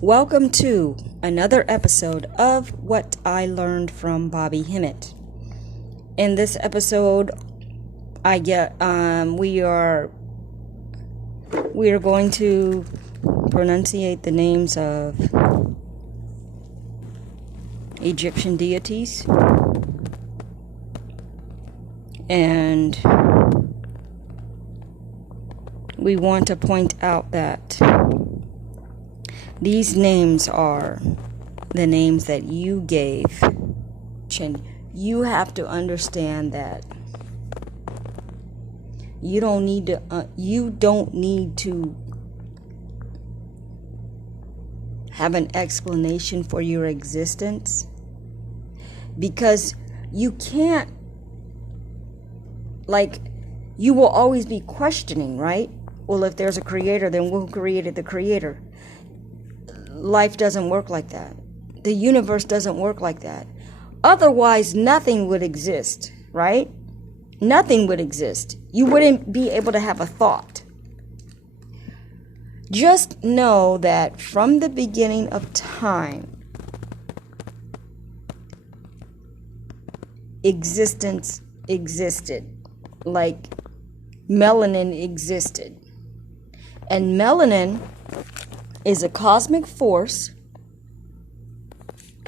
Welcome to another episode of What I Learned from Bobby Hemmit. In this episode, we are going to pronunciate the names of Egyptian deities, and we want to point out that these names are the names that you gave. You have to understand that you don't need to have an explanation for your existence, because you can't, you will always be questioning, right? Well, if there's a creator, then who created the creator? Life doesn't work like that. The universe doesn't work like that. Otherwise, nothing would exist, right? Nothing would exist. You wouldn't be able to have a thought. Just know that from the beginning of time, existence existed. Like melanin existed. And melanin is a cosmic force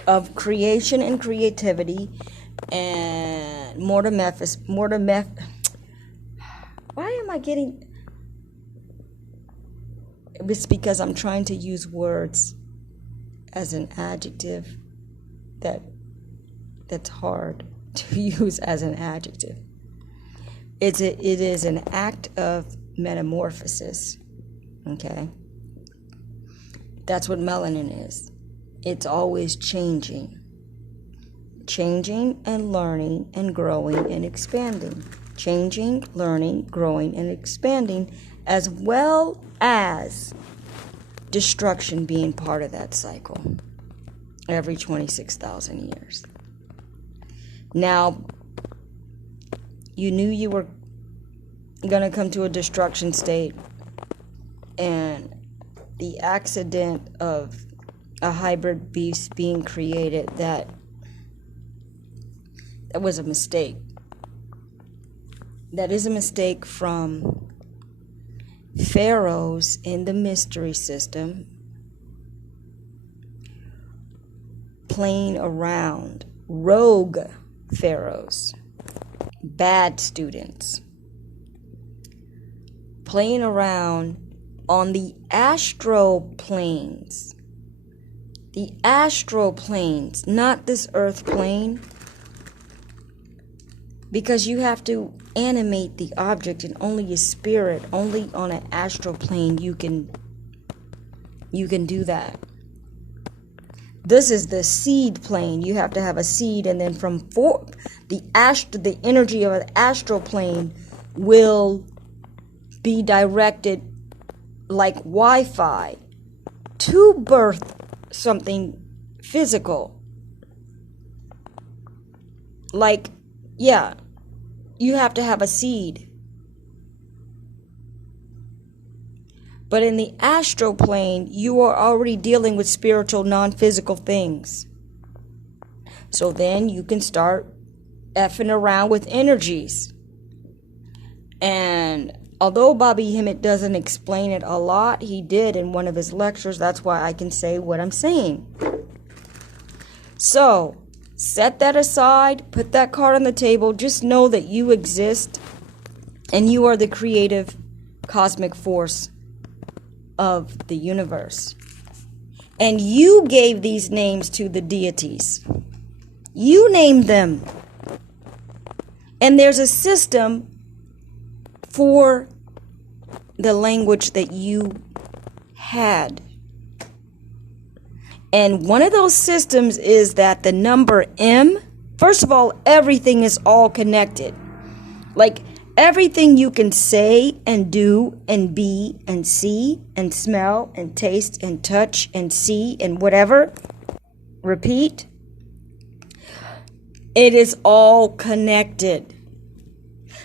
of creation and creativity and why am I getting... It's because I'm trying to use words as an adjective that's hard to use as an adjective. It is an act of metamorphosis. Okay? That's what melanin is. It's always changing and learning and growing and expanding. Changing, learning, growing, and expanding, as well as destruction being part of that cycle every 26,000 years. Now, you knew you were going to come to a destruction state, and the accident of a hybrid beast being created, that was a mistake. That is a mistake from pharaohs in the mystery system playing around, rogue pharaohs, bad students, playing around on the astral planes. The astral planes, not this earth plane. Because you have to animate the object, and only a spirit, only on an astral plane you can do that. This is the seed plane. You have to have a seed, and then from the energy of an astral plane will be directed like Wi-Fi to birth something physical. You have to have a seed. But in the astral plane, you are already dealing with spiritual, non-physical things. So then you can start effing around with energies. And although Bobby Hemmit doesn't explain it a lot, he did in one of his lectures. That's why I can say what I'm saying. So, set that aside, put that card on the table. Just know that you exist, and you are the creative cosmic force of the universe. And you gave these names to the deities. You named them. And there's a system for the language that you had. And one of those systems is that the number M, first of all, everything is all connected. Like everything you can say and do and be and see and smell and taste and touch and see and whatever, repeat, it is all connected.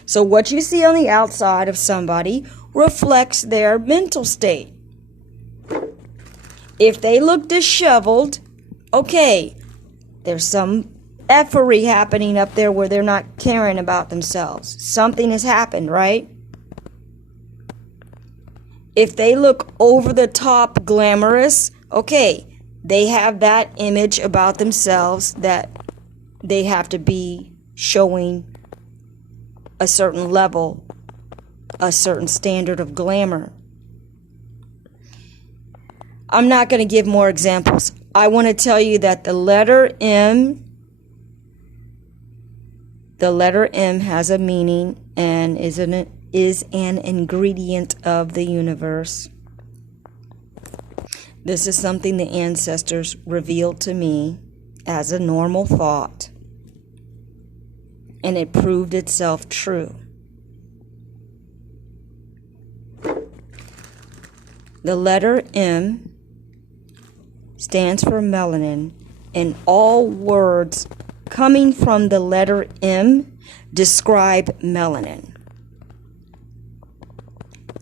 So what you see on the outside of somebody reflects their mental state. If they look disheveled, okay, there's some effery happening up there where they're not caring about themselves. Something has happened, right? If they look over the top glamorous, okay, they have that image about themselves that they have to be showing a certain level, a certain standard of glamour. I'm not going to give more examples. I want to tell you that the letter M has a meaning and is an ingredient of the universe. This is something the ancestors revealed to me as a normal thought, and it proved itself true. The letter M stands for melanin, and all words coming from the letter M describe melanin.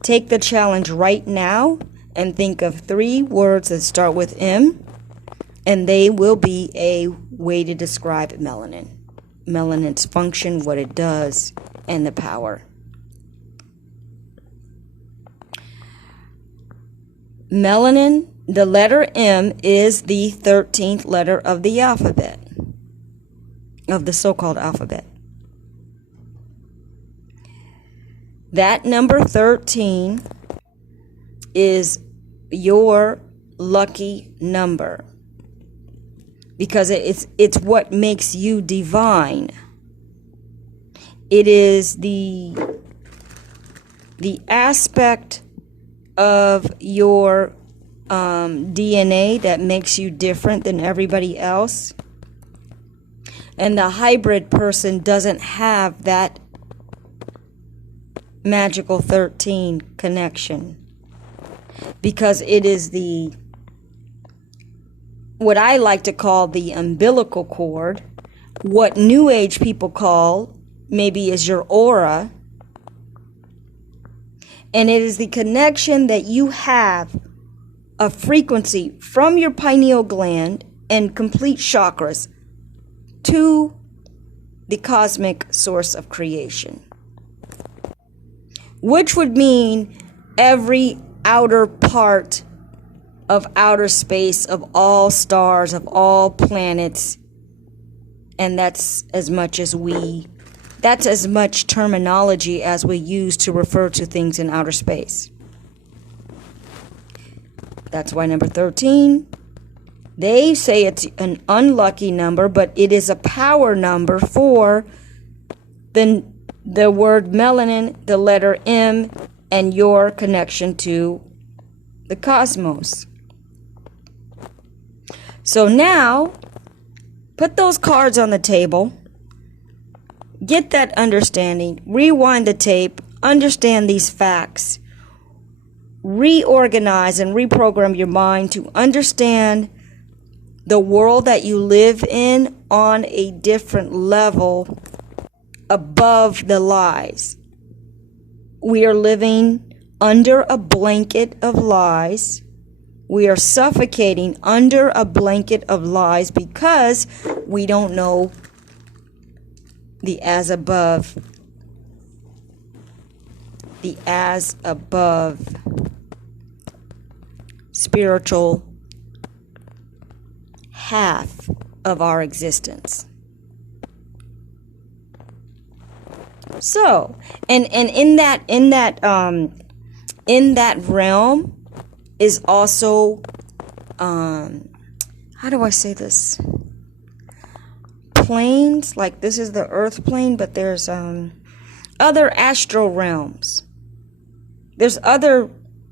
Take the challenge right now and think of 3 words that start with M, and they will be a way to describe melanin. Melanin's function, what it does, and the power. Melanin, the letter M, is the 13th letter of the alphabet, of the so-called alphabet. That number 13 is your lucky number because it's what makes you divine. It is the aspect of your DNA that makes you different than everybody else. And the hybrid person doesn't have that magical 13 connection because it is what I like to call the umbilical cord, what New Age people call maybe is your aura. And it is the connection that you have a frequency from your pineal gland and complete chakras to the cosmic source of creation. Which would mean every outer part of outer space, of all stars, of all planets. And that's as much terminology as we use to refer to things in outer space. That's why number 13, they say it's an unlucky number, but it is a power number for the word melanin, the letter M, and your connection to the cosmos. So now, put those cards on the table. Get that understanding. Rewind the tape. Understand these facts. Reorganize and reprogram your mind to understand the world that you live in on a different level above the lies. We are living under a blanket of lies. We are suffocating under a blanket of lies because we don't know the as above spiritual half of our existence. So, and in that realm is also how do I say this? Planes, like this is the earth plane, but there's other astral realms. There's other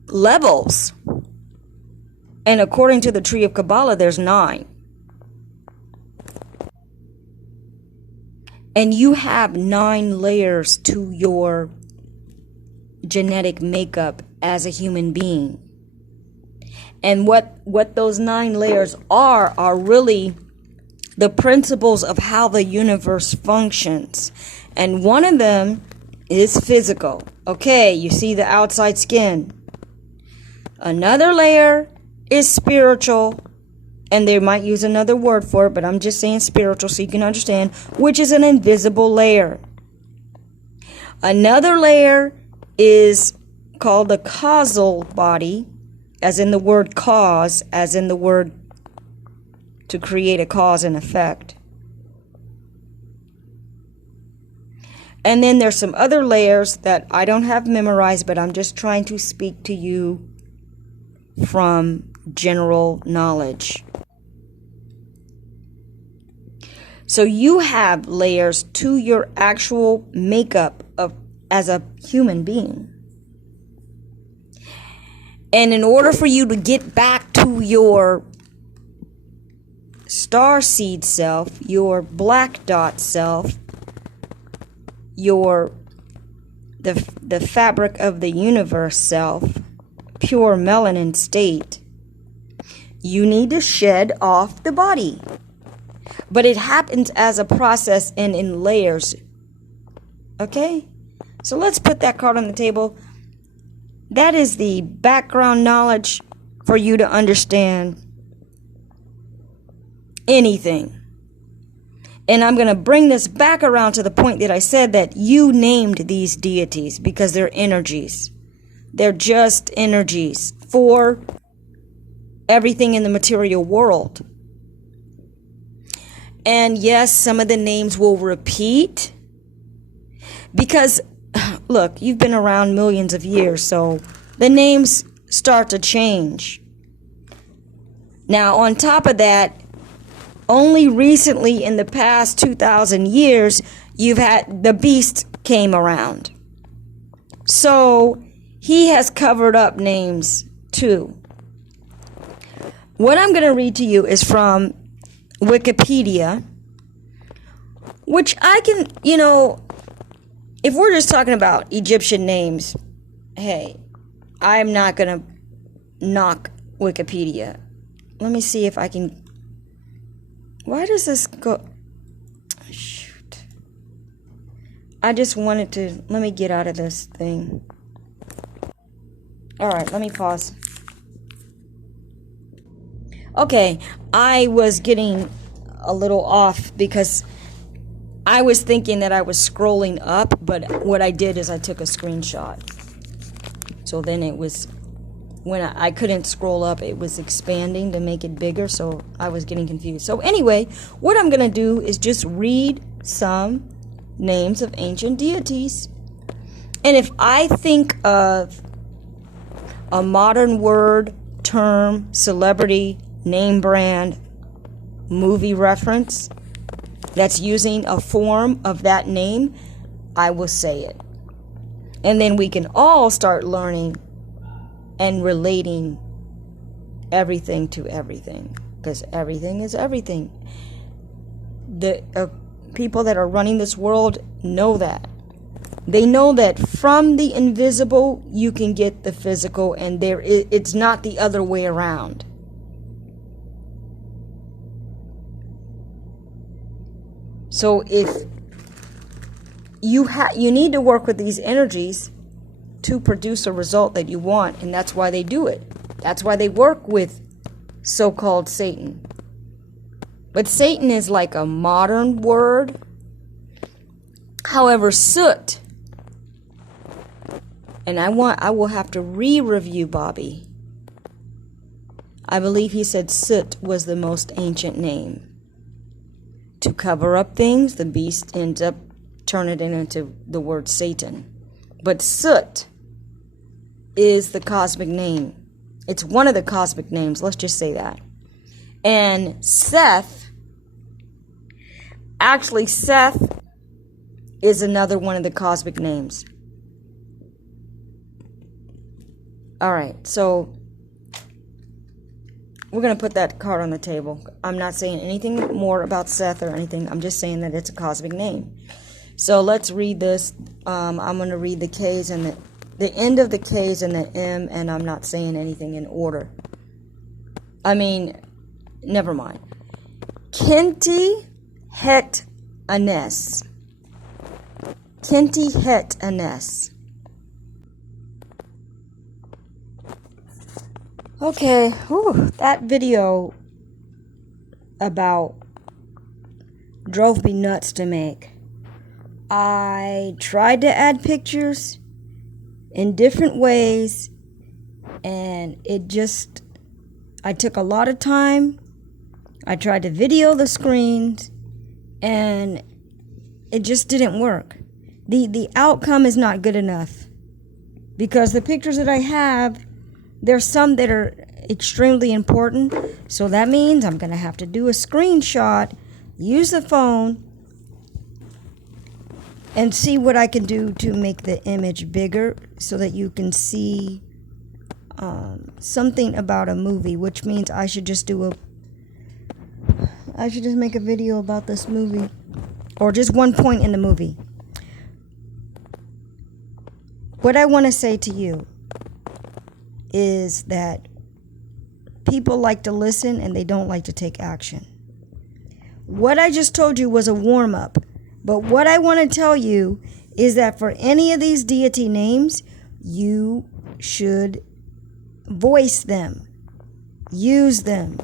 levels. And according to the Tree of Kabbalah, there's 9. And you have 9 layers to your genetic makeup as a human being. And what those 9 layers are really the principles of how the universe functions. And one of them is physical. Okay, you see the outside skin. Another layer is spiritual, and they might use another word for it, but I'm just saying spiritual so you can understand, which is an invisible layer. Another layer is called the causal body, as in the word cause, as in the word to create a cause and effect. And then there's some other layers that I don't have memorized, but I'm just trying to speak to you from general knowledge. So you have layers to your actual makeup as a human being. And in order for you to get back to your star seed self, your black dot self, the fabric of the universe self, pure melanin state, you need to shed off the body. But it happens as a process and in layers. Okay? So let's put that card on the table. That is the background knowledge for you to understand anything. And I'm going to bring this back around to the point that I said that you named these deities because they're energies. They're just energies for everything in the material world. And yes, some of the names will repeat because, look, you've been around millions of years, so the names start to change. Now, on top of that, only recently in the past 2,000 years, you've had the beast came around. So he has covered up names too. What I'm going to read to you is from Wikipedia, which I can, if we're just talking about Egyptian names, hey, I'm not going to knock Wikipedia. Let me see if I can. Why does this go? Shoot. I just wanted to. Let me get out of this thing. All right, let me pause. Okay, I was getting a little off because I was thinking that I was scrolling up, but what I did is I took a screenshot. So then it was, when I couldn't scroll up, it was expanding to make it bigger, so I was getting confused. So anyway, what I'm going to do is just read some names of ancient deities. And if I think of a modern word, term, celebrity, name brand, movie reference that's using a form of that name, I will say it. And then we can all start learning and relating everything to everything, because everything is everything. The people that are running this world know that. They know that from the invisible you can get the physical, and it's not the other way around. So if you need to work with these energies to produce a result that you want, and that's why they do it. That's why they work with so-called Satan. But Satan is like a modern word. However, soot, and I will have to re-review Bobby. I believe he said soot was the most ancient name. To cover up things, the beast ends up turning it into the word Satan. But soot is the cosmic name. It's one of the cosmic names, let's just say that. And Seth is another one of the cosmic names. All right, so we're going to put that card on the table. I'm not saying anything more about Seth or anything. I'm just saying that it's a cosmic name. So let's read this. I'm going to read the K's and the end of the K's and the M, and I'm not saying anything in order. Never mind. Kenti Het Anes. Kenti Het Anes. Okay, whew, that video about drove me nuts to make. I tried to add pictures in different ways, and I took a lot of time. I tried to video the screens, and it just didn't work. The outcome is not good enough, because the pictures that I have, there's some that are extremely important, so that means I'm going to have to do a screenshot, use the phone, and see what I can do to make the image bigger so that you can see something about a movie, which means I should just make a video about this movie, or just one point in the movie. What I want to say to you is that people like to listen and they don't like to take action. What I just told you was a warm-up, but what I want to tell you is that for any of these deity names, you should voice them, use them,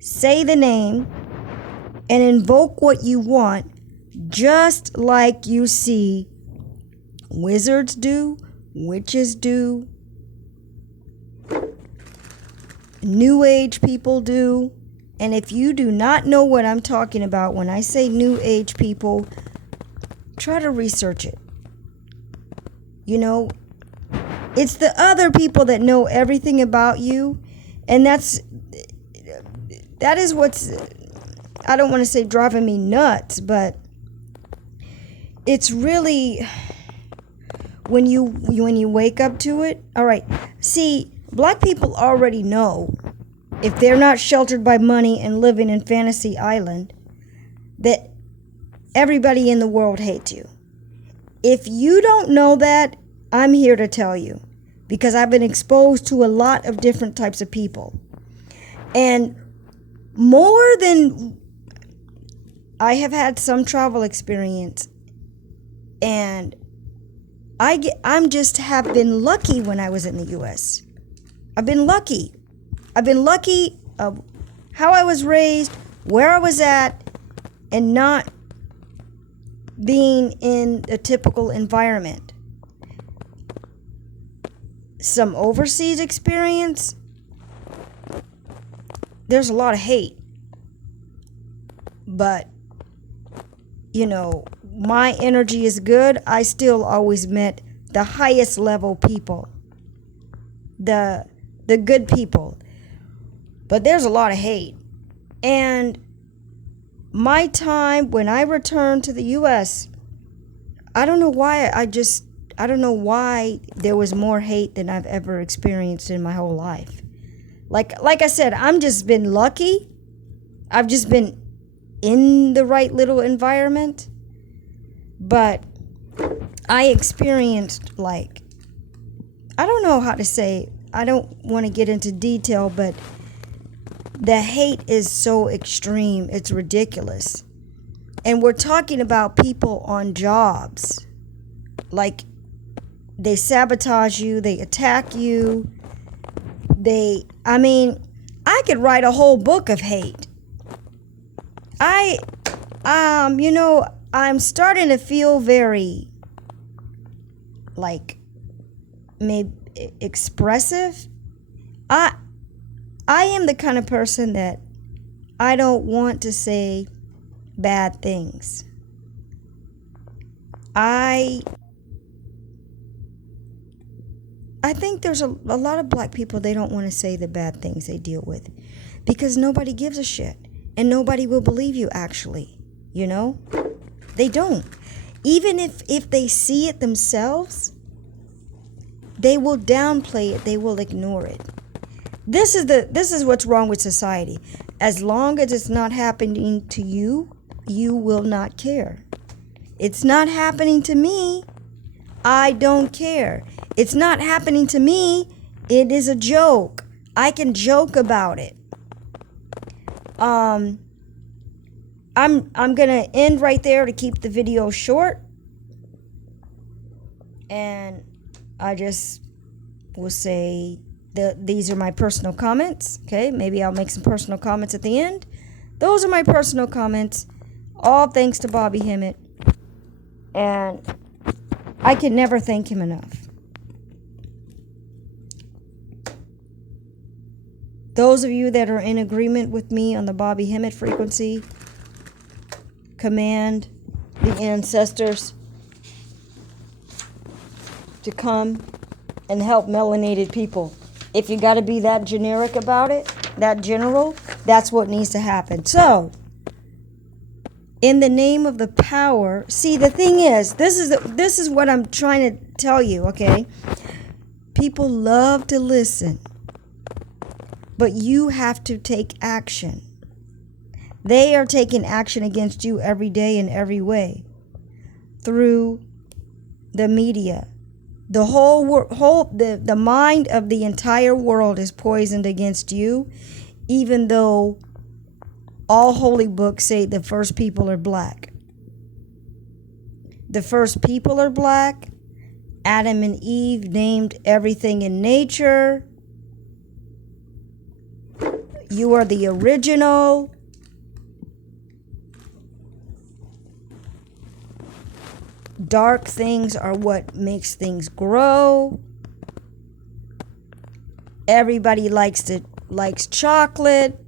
say the name, and invoke what you want, just like you see wizards do, witches do, New Age people do. And if you do not know what I'm talking about when I say New Age people, try to research it. You know, it's the other people that know everything about you, and that is what's, I don't want to say driving me nuts, but it's really when you wake up to it. All right, see, black people already know, if they're not sheltered by money and living in Fantasy Island, that everybody in the world hates you. If you don't know that, I'm here to tell you, because I've been exposed to a lot of different types of people. And more than, I have had some travel experience, and I'm just have been lucky when I was in the U.S. I've been lucky of how I was raised, where I was at, and not being in a typical environment. Some overseas experience, there's a lot of hate. But, you know, my energy is good. I still always met the highest level people, the good people. But there's a lot of hate. And my time when I returned to the U.S., I don't know why there was more hate than I've ever experienced in my whole life. Like I said, I'm just been lucky. I've just been in the right little environment. But I experienced, I don't know how to say, I don't want to get into detail, but the hate is so extreme, it's ridiculous. And we're talking about people on jobs. Like, they sabotage you, they attack you. I could write a whole book of hate. I'm starting to feel very, maybe expressive. I am the kind of person that I don't want to say bad things. I think there's a lot of black people, they don't want to say the bad things they deal with, because nobody gives a shit and nobody will believe you, actually. You know? They don't. Even if they see it themselves, they will downplay it, they will ignore it. This is what's wrong with society. As long as it's not happening to you, you will not care. It's not happening to me, I don't care. It's not happening to me, it is a joke. I can joke about it. I'm gonna end right there to keep the video short. And I just will say These are my personal comments. Okay, maybe I'll make some personal comments at the end. Those are my personal comments. All thanks to Bobby Hemmit. And I can never thank him enough. Those of you that are in agreement with me on the Bobby Hemmit frequency, command the ancestors to come and help melanated people. If you got to be that generic about it, that general, that's what needs to happen. So, in the name of the power, see, the thing is, this is what I'm trying to tell you, okay? People love to listen, but you have to take action. They are taking action against you every day in every way through the media. The mind of the entire world is poisoned against you, even though all holy books say the first people are black. The first people are black. Adam and Eve named everything in nature. You are the original. Dark things are what makes things grow. Everybody likes chocolate.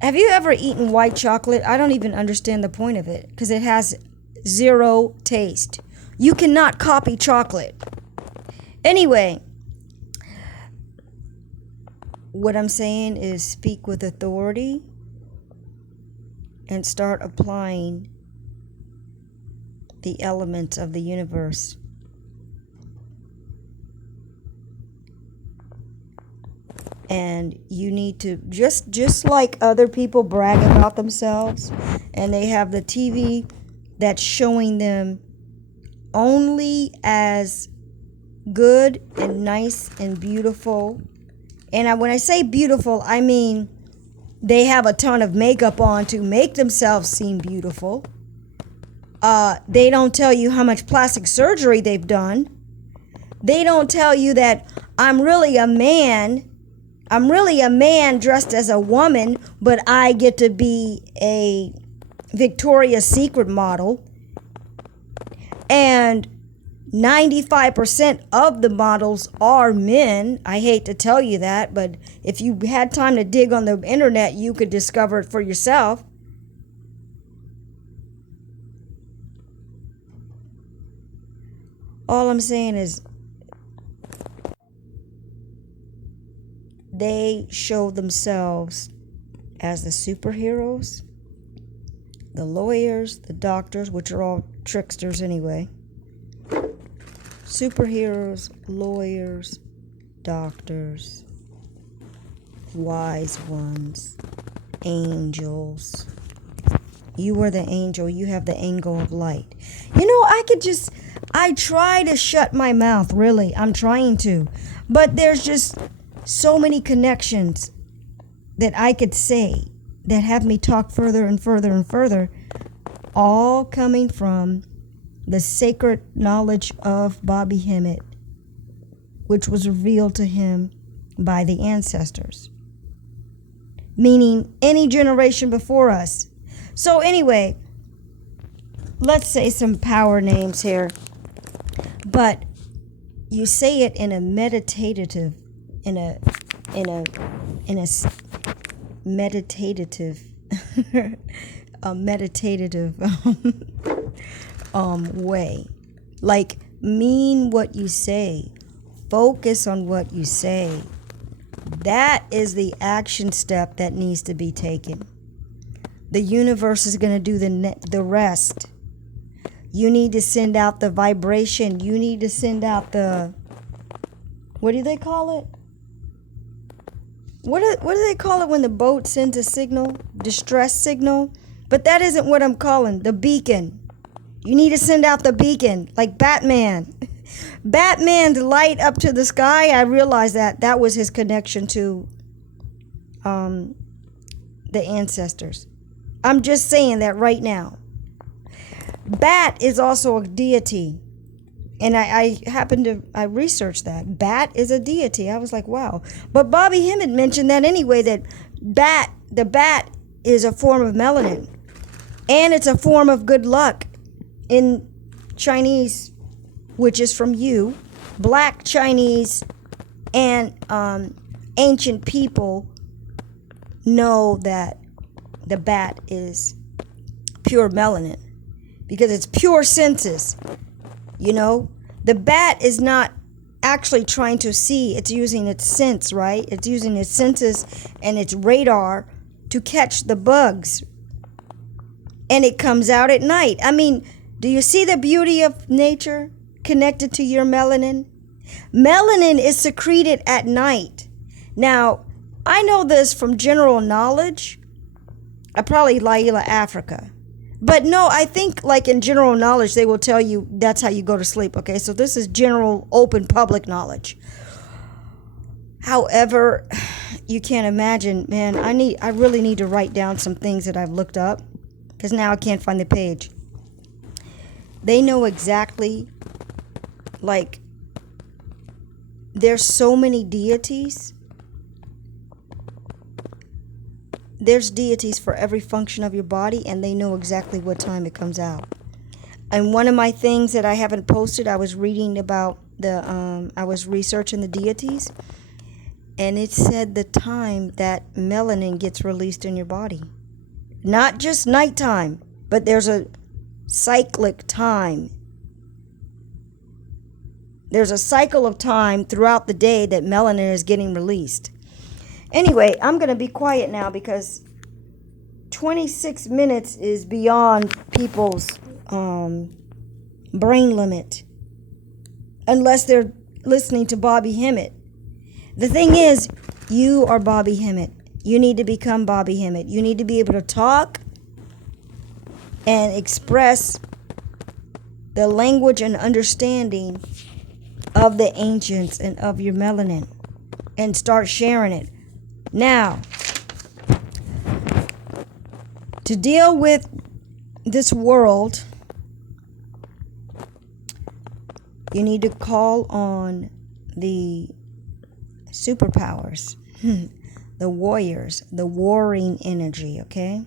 Have you ever eaten white chocolate? I don't even understand the point of it because it has zero taste. You cannot copy chocolate. Anyway, what I'm saying is speak with authority and start applying the elements of the universe. And you need to, just like other people brag about themselves and they have the TV that's showing them only as good and nice and beautiful. And when I say beautiful, I mean they have a ton of makeup on to make themselves seem beautiful. They don't tell you how much plastic surgery they've done. They don't tell you that I'm really a man dressed as a woman, but I get to be a Victoria's Secret model. And 95% of the models are men. I hate to tell you that, but if you had time to dig on the internet, you could discover it for yourself. All I'm saying is they show themselves as the superheroes, the lawyers, the doctors, which are all tricksters anyway. Superheroes, lawyers, doctors, wise ones, angels. You are the angel. You have the angle of light. You know, I try to shut my mouth, really. I'm trying to. But there's just so many connections that I could say that have me talk further and further and further, all coming from the sacred knowledge of Bobby Hemmit, which was revealed to him by the ancestors, meaning any generation before us. So anyway, let's say some power names here, but you say it in a meditative, way. Like, mean what you say. Focus on what you say. That is the action step that needs to be taken. The universe is going to do the rest. You need to send out the vibration. You need to send out the, what do they call it? What do they call it when the boat sends a signal? Distress signal? But that isn't what I'm calling. The beacon. You need to send out the beacon, like Batman. Batman's light up to the sky, I realized that was his connection to the ancestors. I'm just saying that right now. Bat is also a deity. And I researched that. Bat is a deity. I was like, wow. But Bobby Hemmit mentioned that anyway, that the bat is a form of melanin. And it's a form of good luck in Chinese, which is from you. Black Chinese and ancient people know that the bat is pure melanin because it's pure senses. You know, the bat is not actually trying to see. It's using its sense, right? It's using its senses and its radar to catch the bugs. And it comes out at night. I mean, do you see the beauty of nature connected to your melanin? Melanin is secreted at night. Now, I know this from general knowledge. I probably Laila, Africa. But no, I think like in general knowledge, they will tell you that's how you go to sleep. Okay, so this is general, open, public knowledge. However, you can't imagine, man, I really need to write down some things that I've looked up because now I can't find the page. They know exactly, like, there's so many deities. There's deities for every function of your body, and they know exactly what time it comes out. And one of my things that I haven't posted, I was reading about I was researching the deities, and it said the time that melanin gets released in your body. Not just nighttime, but there's a cyclic time. There's a cycle of time throughout the day that melanin is getting released. Anyway, I'm going to be quiet now because 26 minutes is beyond people's brain limit. Unless they're listening to Bobby Hemmit. The thing is, you are Bobby Hemmit. You need to become Bobby Hemmit. You need to be able to talk and express the language and understanding of the ancients and of your melanin and start sharing it. Now, to deal with this world, you need to call on the superpowers, the warriors, the warring energy, okay?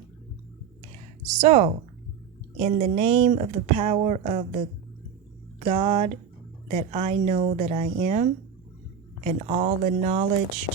So, in the name of the power of the God that I know that I am, and all the knowledge